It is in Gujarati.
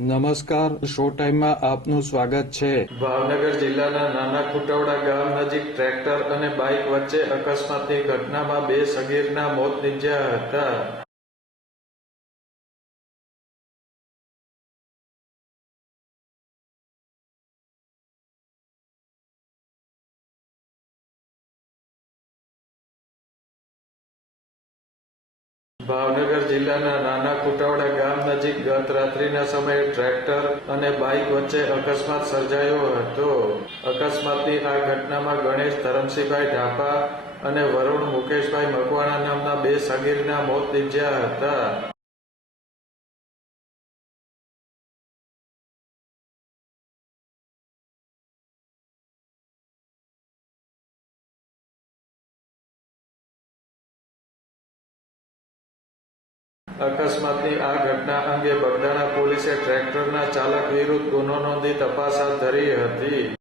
નમસ્કાર, શો ટાઈમમાં આપનું સ્વાગત છે. ભાવનગર જિલ્લાના નાના ખુટવડા ગામ નજીક ટ્રેક્ટર અને બાઇક વચ્ચે અકસ્માતની ઘટનામાં 2 સગીરના મોત નીપજ્યા હતા. ભાવનગર જિલ્લાના નાના ખુટવડા ગામ નજીક ગત રાત્રિના સમયે ટ્રેક્ટર અને બાઇક વચ્ચે અકસ્માત સર્જાયો હતો. અકસ્માતની આ ઘટનામાં ગણેશ ધરમસિંહભાઈ ઢાપા અને વરુણ મુકેશભાઈ મકવાણા નામના 2 સગીરના મોત નીપજ્યા હતા. અકસ્માતની આ ઘટના અંગે બગદાણા પોલીસે ટ્રેક્ટરના ચાલક વિરુદ્ધ ગુનો નોંધી તપાસ હાથ ધરી હતી.